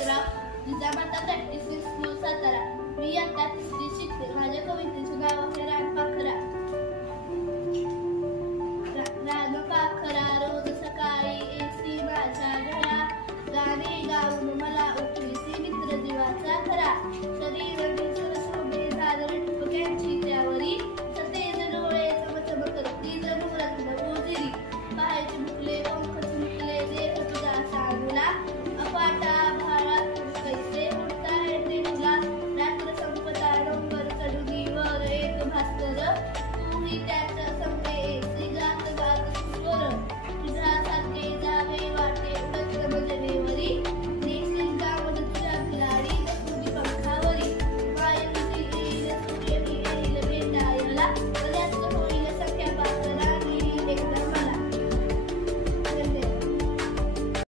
Bajirao, Jijamata practising school Satara. मी आता तिसरी शिकते. माझ्या कवितेचे नाव आहे